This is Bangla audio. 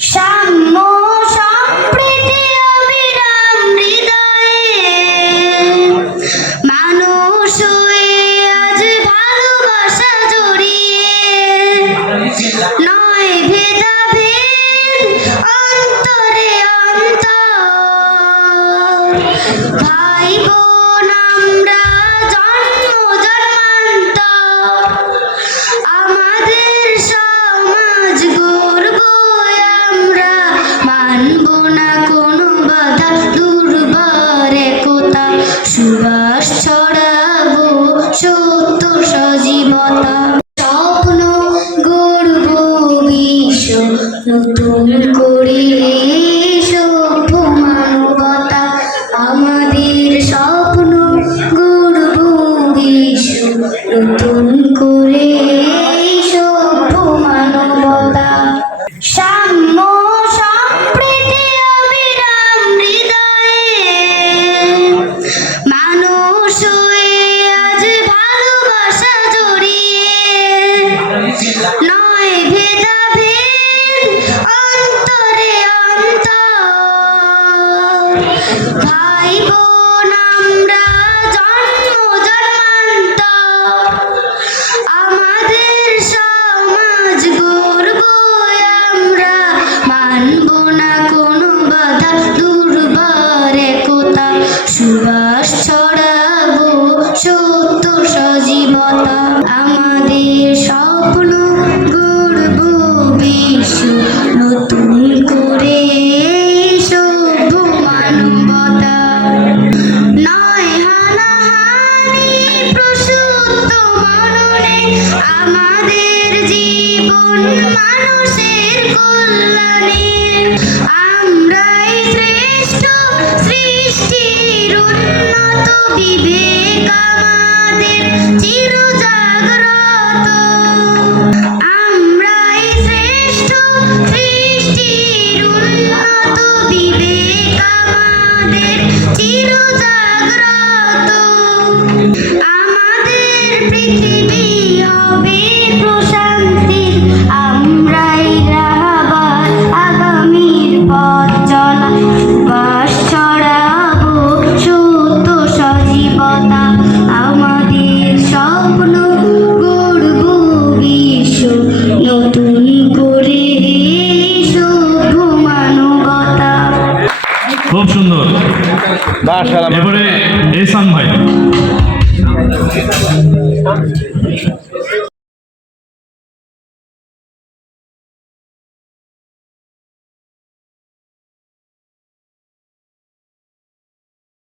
সাম্য সম্প্রীতি অবিরাম হৃদয়ে। মানুষ হয়ে আজ ভালোবাসা জড়িয়ে। নয় ভেদাভেদ অন্তরে অন্তর। সুবাস ছড়াবো সত্য সজীবতা স্বপ্ন গর্ব বিশ্ব নতুন কথা আমাদের স্বপ্ন কথা আমাদের স্বপ্ন গড়ব বিশ্ব নতুন করে মানবতা। খুব সুন্দর। এরপরে এসান ভাই।